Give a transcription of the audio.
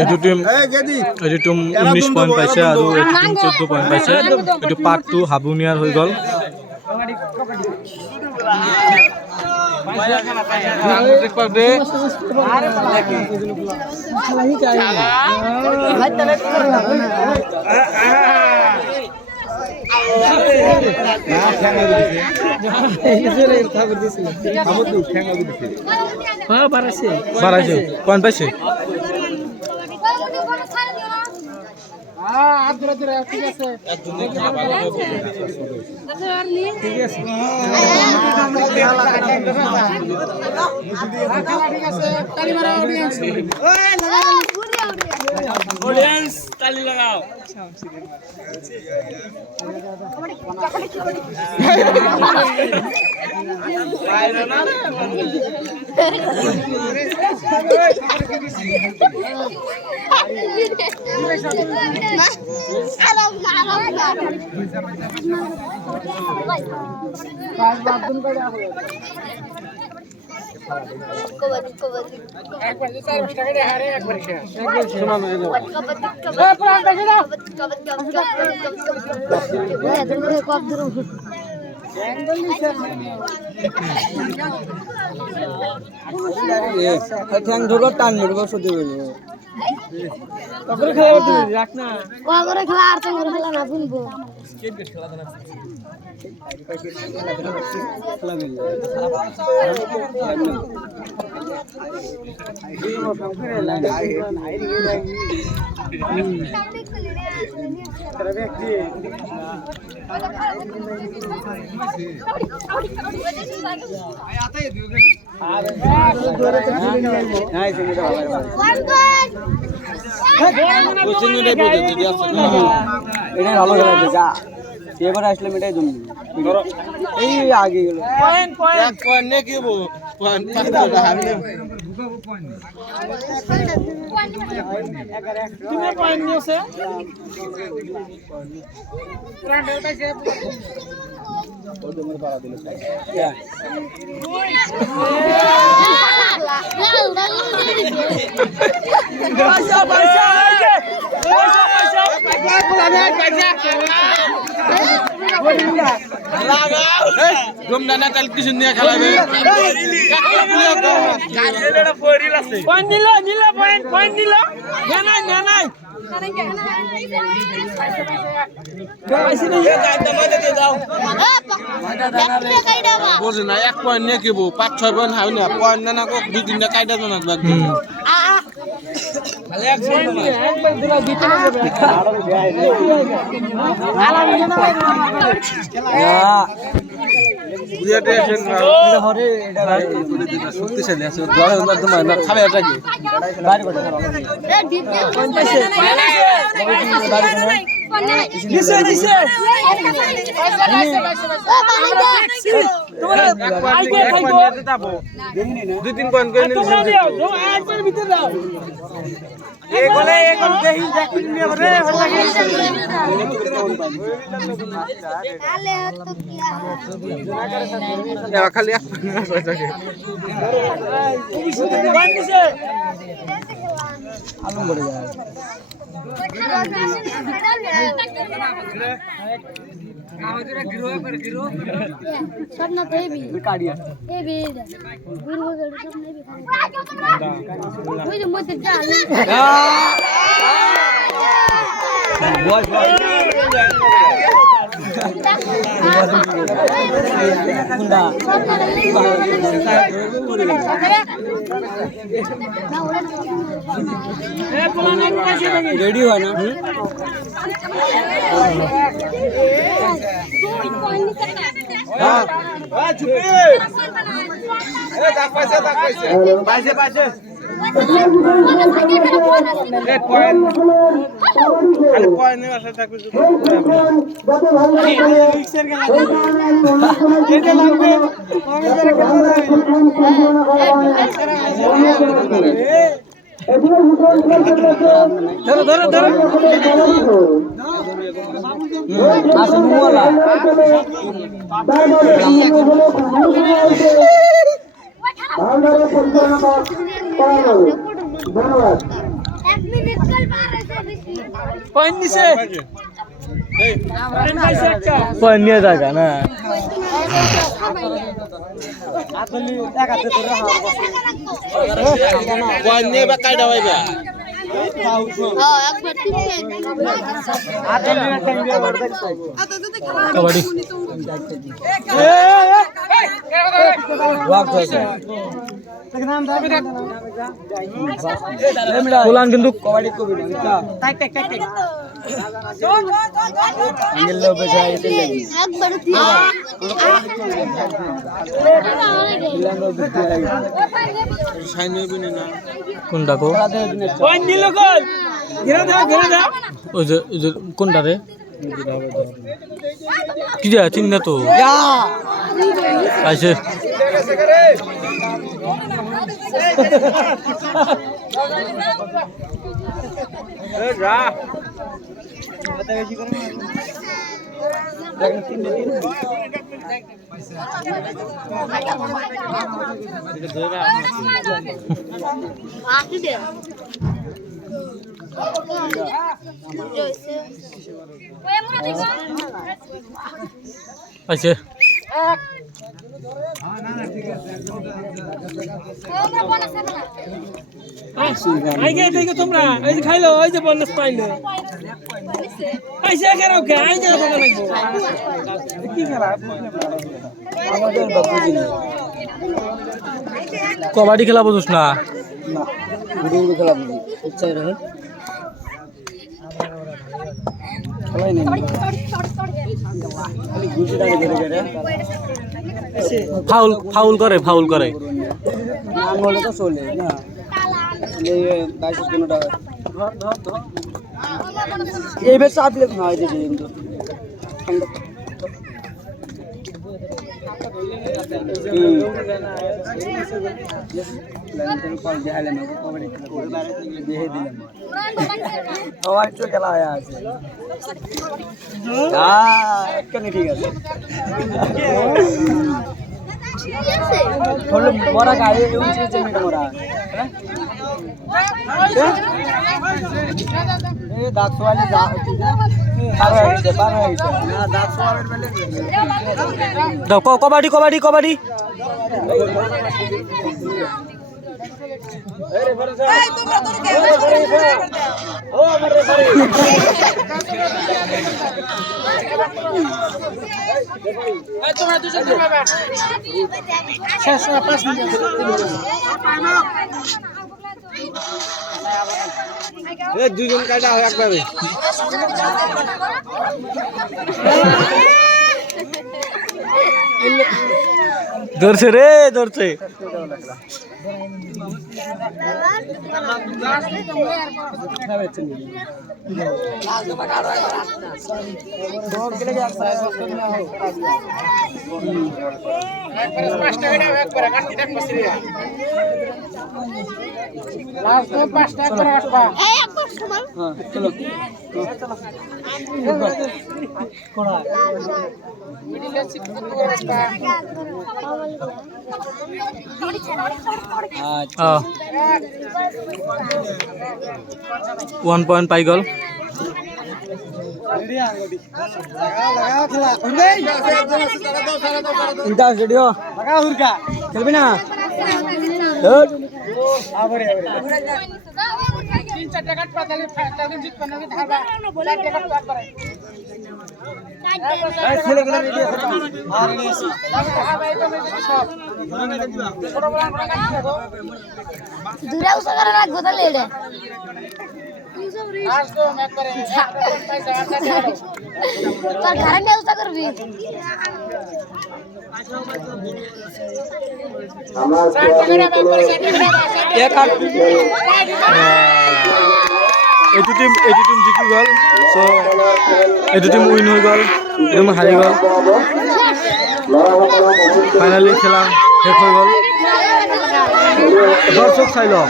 এইটো team 19 point পাইছে আৰু এইটো টিম 14 পইণ্ট পাইছে। এইটো পাৰ্ট 2 হাবুনিয়াৰ হৈ গ'ল। বাড়াইছে পয়েন্ট পাইছে। ঠিক আছে অডিয়েন্স তালি লাগাও। ঠ্যাং ধরো টান মেরবো সত্যি বলবো রাখ না খেলা আর খেলা না ভুলবো এবার আসলে মেটাই জমি এই আগে গেল বুঝি না 1 পয়েন্ট নিয়ে কিবো 5-6 পয়েন্ট হাই না পয়েন্ট না কোক 2-3টা কাইটা জানা লাগবে খালি এক পয়েন্ট একবার দিলা দিতে হবে বুঝিয়া টেনশন না এটা হরে এটা ভাই শক্তিশালী আছে দলের মধ্যে না খাবে এটা কি বাইরে করে এ ডিপে কোন পাশে নিচে নিচে তোমরা আইকে খাইবো 2-3 পয়েন্ট করে নিলে একবার ভিতরে দাও एक बोले एक हम दे ही देख निया रे हो लगे आले तो किया है खाली एक पैसा के बंद से आलू बढ़ जाए आवाजरा गिरो पर गिरो सब ना ते भी काडिया ए भी गुरु गुरु सब नहीं भी ओए जो मत जा बॉल कुंडा रेडी हो ना हां हां चुपे ए दाख पैसे पैसे पैसे एक पॉइंट खाली पॉइंट नहीं আসে থাকবে মিক্সার কে লাগবে এটা লাগবে আমি করে খেলা ধরো ধরো আসুন মোলা ভালো পরিচালনা এক মিনিট কল পার হইছে বেশি পয়েন্ট নিছে পয়েন্ট নিয়ে জায়গা না পয়েন্ট নিয়ে বা কাইডা হইবা হ্যাঁ একবার তুমি কবাডি কোলান কিন্তু কবাডি কবি না টাক টাক টাক টাক আঙ্গেল লো বেজা আইতে লাগি একবার তুই সাইন হইবে না কোনটা কো পয়েন্ট নিল গোল ঘেরা দাও ওই যে কোনটা রে কি যা চিন না তো আইছে এ যা বাকি দে আইছে আইগে দেখো তোমরা এই যে খাইলো ওই যে বোনাস পাইলো পয়সা কেন কে আই যা টাকা লাগবে কি খারাপ আমাদের বাবুজি কবাডি খেলা বুঝুস না না গুড়ি খেলা বুঝি ইচ্ছা রে খেলাই নেই খালি গুড়ি ডালে গেরে ফাউল করে নাম হলে তো চলে না এই 22 কোন টাকা এই বেশ চাপ দিলে না এই যে কিন্তু খেলা হয়ে আছে ঠিক আছে বড় গায়ে মোরা দাঁত সোয়ালি দাও কবাডি দুজন কাটা হয় একবারে ধরছে চলো আচ্ছা 1 পয়েন্ট পাই গল খেলবি না দূরে উসা করে রাখবো তাহলে এটা তোর ঘরে নিয়ে উসা করবি এইটো টিম জিকি গ'ল সো এইটো টিম উইন হৈ গ'ল এইটো টিম হাৰি গ'ল ফাইনালি খেলা শেষ হৈ গ'ল দৰ্শক চাই লওক